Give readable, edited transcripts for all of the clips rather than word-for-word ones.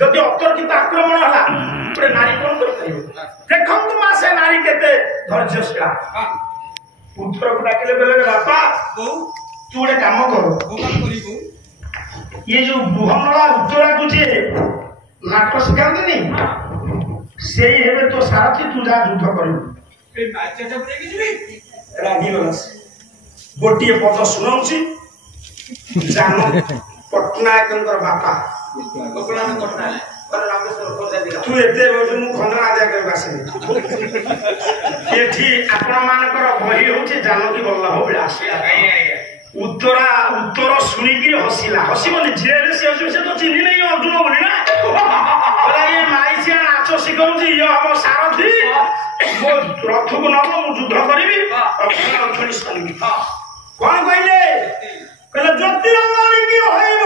जदि अतर्कित आक्रमण है गोटे नारी कौन कर देखु माँ से नारी केते धैर्यशीला पुत्र को डाकिले बेले बापा तू गोटे काम कर ये जो बुहमला उत्तरा को जे नाटक सिखाते से हेबे तो सारथी तू जा युद्ध कर रागी गोटे पद शुणाऊँ जान पट्टनायक बापा तू एते मु खंडन आदाय कर आपण मानकर बही होची जानकी बल्लभ विलास उत्तरा उत्तर सुनिकी हसिला हसिबनी जेल से तो चिन्ह नहीं अर्जुन बोली ना ये माइसिया नाच शिखाऊँ ये हम सारथी मो रथ को नब मु युद्ध करी कौन कहले कहले ज्योतिरंगनी की होइब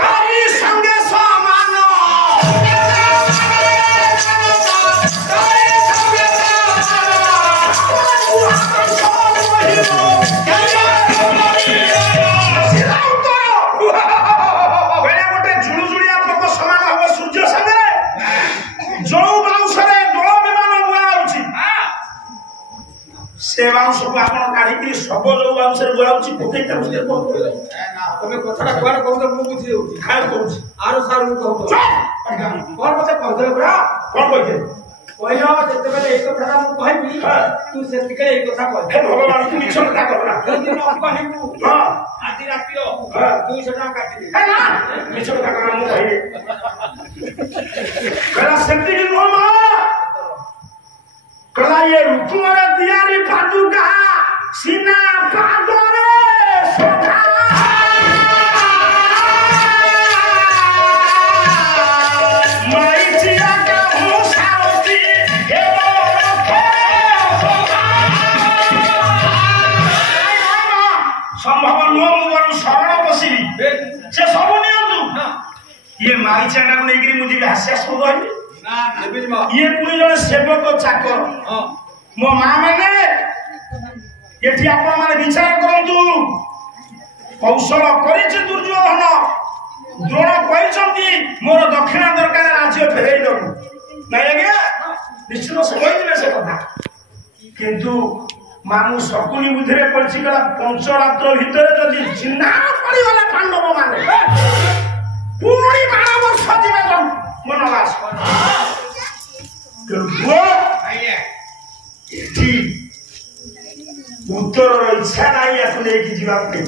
तारी संगे समान से बाउंस को आपण काढी सब जो बाउंस रे बुआउची पकई ता मुझे को तमे कथरा कोन कहू मु बुझी होची खाय कहू आरो सार मु कहू कोन मते कहदे बरा कोन कहते कहयो जते बेले एक कथा मु कहबी तू सेतिके एक कथा कह हे भगवान तू मिछ कथा करना जदी न कहबू हां आदि रातियो 200 टका काटी दे हे ना मिछ कथा करना मु कहबी करा सेतिके नो मा कला ये रुकुमर दियारी पादुका सीना पादरे सोधा माइचिया का मुसावती हे संभव नो मुगरु शरण पसिबी से सब नियंतु ये माइचिया का नेगिरी मुजी हास्यास्पद होई ये पुरी जन सेवक चाकर मो माँ मैंने ये आपण मैंने विचार करंतु कौशल करिछि दुर्योधन द्रोण कहते मोर दक्षिणा दरकार राज्य फेरई दबु नहीं आज्ञा निश्चित समझे से कथा किंतु मानु शकुनी बुद्धि में पड़ी गला पंचरात्र भितर जदि चिन्हा पड़गला पांडव माने पूरी 12 वर्ष जीवे मनवास उत्तर इच्छा नहीं लेकिन जीवाई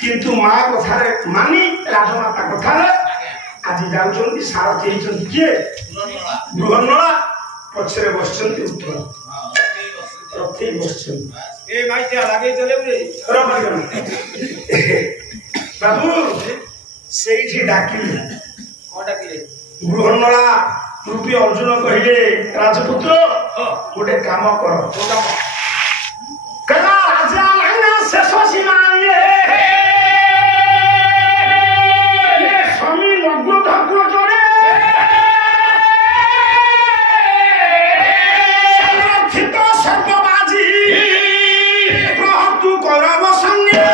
किंतु माँ कथा मानी राजमाता कथा आज जाऊँ सारथी होती किए बृहन्नला पछरे बस उत्तर प्रत्येक बस बाबू से डाकिले बृहन्नला रूपी अर्जुन कहले राजपुत्र गोटे काम कर कला राजा लाइना शेष सीमा ये स्वामी लग्न ठाकुर जोड़े संरक्षित सर्वबाजी प्रहतु कौरव संगे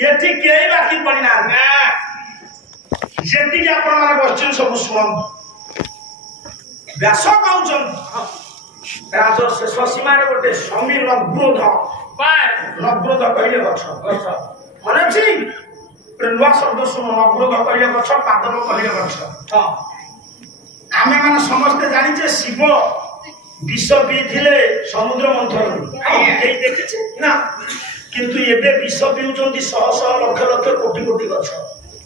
ये ठीक यही बाकी पड़ना जी आप बस सब शुणु व्यास कहते राज शेष सीमार गोटे समी नग्रोध नग्रोध कहले गछ मन अच्छी नुआ शब्द शुण नग्रोध कहले गछ पादव कहले गछ आम मैंने समस्ते जाचे शिव विष पीते समुद्र मंथन देखी ना किंतु एबे विष पीउछंती शह शह लक्ष लक्ष कोटि कोटि गछ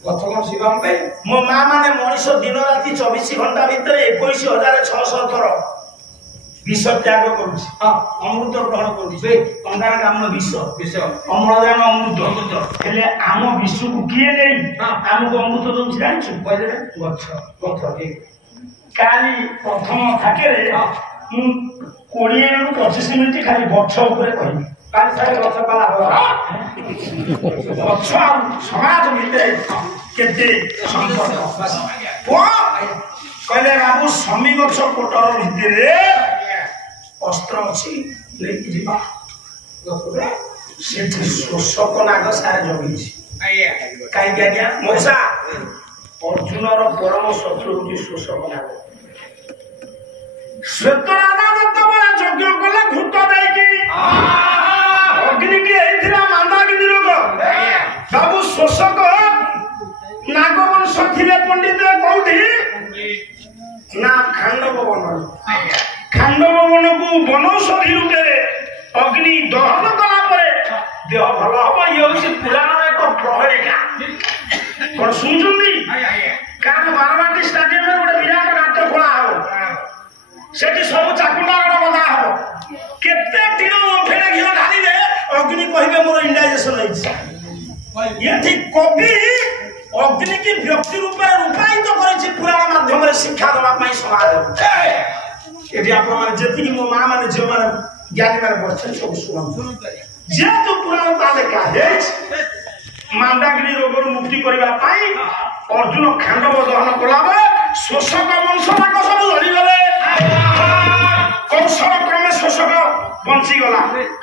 गछ कौन शिवम पे मो मां माने मनीष दिन राति 24 घंटा भीतर 21,600 थर विष त्याग करूछि हां अमृत ग्रहण करूछि कंगार काम विष विष अम्लजान अमृत हेले आम विष को किए नहीं आम को अमृत दउछि जानिछु कहले गछ गछ काली प्रथम थाकेरे 20 रु 25 मिनिट खाली गछ ऊपर कहबी काली सारे गछ पाला हो गछ समाज भितर केते संपर्क कहले बाबू समी गछ कोटर भितर अस्त्र अछि लेकि जीवा ସେଠି ଶୋଷକ ନାଗ ସାର ଜଗିଛି କାହିଁକି ଆଜ୍ଞା ମଉସା ଅର୍ଜୁନର ପରମ ଶତ୍ରୁ ହଉଛି ଶୋଷକ ନାଗ। ଶ୍ଵେତରାଜା ଯେତେବେଳେ ଯଜ୍ଞ କଲେ ଘୁଟ ଦେଇକି ଅଗ୍ନିକି ହେଇଥିଲା ମାନ୍ଦାକିନୀ ରୋଗ ବାବୁ ଶୋଷକ ନାଗବଂଶ ଥିଲେ ପଣ୍ଡିତ କୋଉଠି ନା ଖାଣ୍ଡବ ବନରେ। ଖାଣ୍ଡବ ବନକୁ ବନୌଷଧି ରୂପରେ ଅଗ୍ନି ଦହନ କଲା ପରେ ଦେହ ଭଲ ହବ। ଇଏ ହଉଛି ପୁରାଣର ଏକ ପ୍ରହେଳିକା। କଣ ଶୁଣୁଛନ୍ତି? କାରଣ ବାରବାଟୀ ଷ୍ଟାଡିୟମରେ ଗୋଟେ ବିରାଟ ଗାତ ଖୋଳା ହବ। ସେଠି ସବୁ ଚାକୁଣ୍ଡାଗଡ଼ ବନ୍ଧା ହବ। କେତେ ଟିଣ ଫେରେ ଘିଅ ଢାଳିଲେ ଅଗ୍ନି କହିବେ ମୋର ଇଣ୍ଡାଇଜେସନ ହେଇଛି। ଏଠି କବି ଅଗ୍ନି କି ବ୍ୟକ୍ତି ରୂପରେ ରୂପାୟିତ କରିଛି ପୁରାଣ ମାଧ୍ୟମରେ ଶିକ୍ଷା ଦେବା ପାଇଁ ସମାଜ। ଏଠି ଆପଣମାନେ ଯେତିକି ମୋ ମା ମାନେ ଝିଅ ମାନେ ଜ୍ଞାନୀ ମାନେ ବସିଛନ୍ତି ସବୁ ଶୁଣନ୍ତୁ। ଯେହେତୁ ପୁରାଣ ତା ଲେଖା ହେଇଛି ମାନ୍ଦାକିନୀ ରୋଗରୁ ମୁକ୍ତି କରିବା ପାଇଁ ଅର୍ଜୁନ ଖାଣ୍ଡବ ଦହନ କଲାବେଳେ ଶୋଷକ ବଂଶ ଯାକ ସବୁ ଧରିଗଲେ। କୌଶଳ କ୍ରମେ ଶୋଷକ ବଞ୍ଚିଗଲା।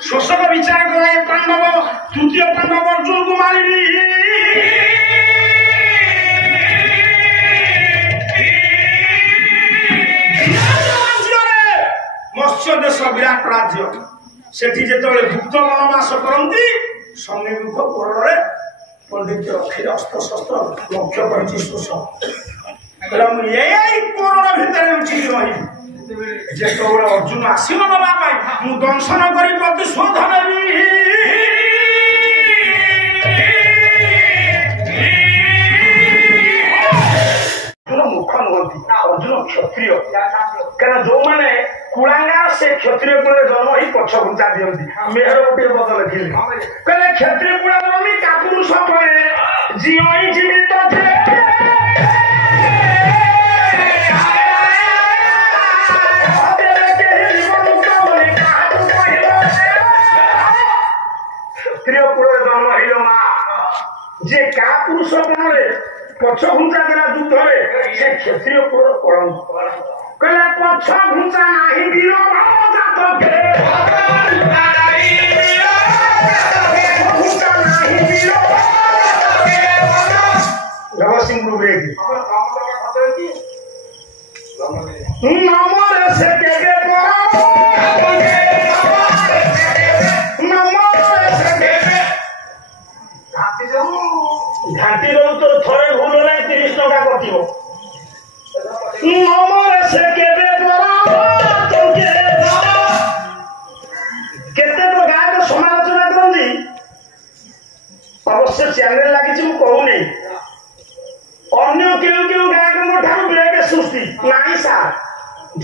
ଶୋଷକ ବିଚାର କଲା ଏ ପାଣ୍ଡବ ତୃତୀୟ ପାଣ୍ଡବ ଅର୍ଜୁନକୁ ମାରିବି। ମତ୍ସ୍ୟ ଦେଶ ବିରାଟ ରାଜ୍ୟ। ସେଠି ଯେତେବେଳେ ଗୁପ୍ତ ବନବାସ କରନ୍ତି ସମ୍ମୁଖ କୋରରେ ପଣ୍ଡିତ ରଖିଲେ ଅସ୍ତ୍ରଶସ୍ତ୍ର ଲକ୍ଷ୍ୟ କରିଛି ଶୋଷକ। ମୁଁ ଏଇ କୋରଣ ଭିତରେ ଲୁଚିକି ରହିବି। ଯେତେବେଳେ ଅର୍ଜୁନ ଆସିବ ନବା ପାଇଁ ମୁଁ ଦଂଶନ କରି ପ୍ରତିଶୋଧ ନେବି। ମୁଖ ନୁହନ୍ତି ଅର୍ଜୁନ କ୍ଷତ୍ରିୟ। କାରଣ ଯୋଉମାନେ କୁଳାଙ୍ଗା ସେ କ୍ଷତ୍ରିୟ କୁଳରେ ଜନ୍ମ ହେଇ ପଛ ଘୁଞ୍ଚା ଦିଅନ୍ତି। ମେହର ଗୋଟିଏ ବଦ ଲେଖିଲେ କହିଲେ କ୍ଷତ୍ରିୟ କୁଳ ଜନ୍ମ କାପୁରୁଷ ପରେ ଝିଅ ଜୀବିତ କ୍ଷତ୍ରିୟ କୁଳରେ ଜନ୍ମ ହେଇଲ ମା ଯେ କା ପୁରୁଷ କୋଣରେ ପଛ ଘୁଞ୍ଚା ଦେଲା ଯୁଦ୍ଧରେ ସେ କ୍ଷତ୍ରିୟ କୁଳର କଳଙ୍କ। କହିଲେ ପଛ ଘୁଞ୍ଚା ନାହିଁ ବୀର ଜଗତସିଂହପୁର ନମରେ ସେ କେବେ ଘାଟି ରହୁ ତ ଥରେ ଭୁଲ ନାହିଁ 30 ଟଙ୍କା କଟିବ। ନମରେ ସେ କେବେ କେତେକ ଗାୟକ ସମାଲୋଚନା କରନ୍ତି। ଅବଶ୍ୟ ଚ୍ୟାନେଲ ଲାଗିଛି ମୁଁ କହୁନି। ଅନ୍ୟ କେଉଁ କେଉଁ ଗାୟକଙ୍କ ଠାରୁ ବ୍ରେକ ସୃଷ୍ଟି ନାହିଁ ସାର୍।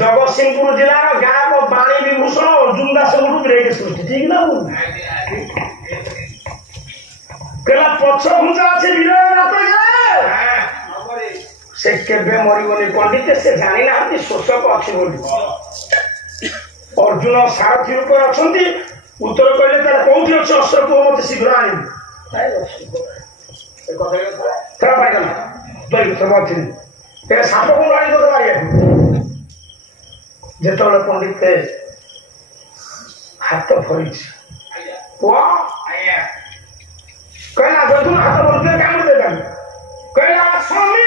ଜଗତସିଂହପୁର ଜିଲ୍ଲାର ଗାୟକ ବାଣୀ ବିଭୂଷଣ ଅର୍ଜୁନ ଦାସଙ୍କଠୁ ବ୍ରେକ ସୃଷ୍ଟି ଠିକ ନା କହିଲା ପଛ ଘୁଞ୍ଚା ଅଛି ସେ କେବେ ମରିବନି। ପଣ୍ଡିତ ସେ ଜାଣିନାହାନ୍ତି ଶୋଷକ ଅଛି ବୋଲି। ଅର୍ଜୁନ ସାରଥୀ ରୂପରେ ଅଛନ୍ତି। ଉତ୍ତର କହିଲେ ତାର କୋଉଠି ଅଛି ଅସ୍ତ୍ର କୁହ ମତେ ଶୀଘ୍ର ଆଣିବି। ସାପ କଣ ଆଣିବ ମାରିବାକୁ। ଯେତେବେଳେ ପଣ୍ଡିତ ହାତ ଧରିଛି ପୁଅ କହିଲା ଯଦି ହାତ ବନ୍ଧୁରେ କାମ ଦେବାନି କହିଲା ସ୍ୱାମୀ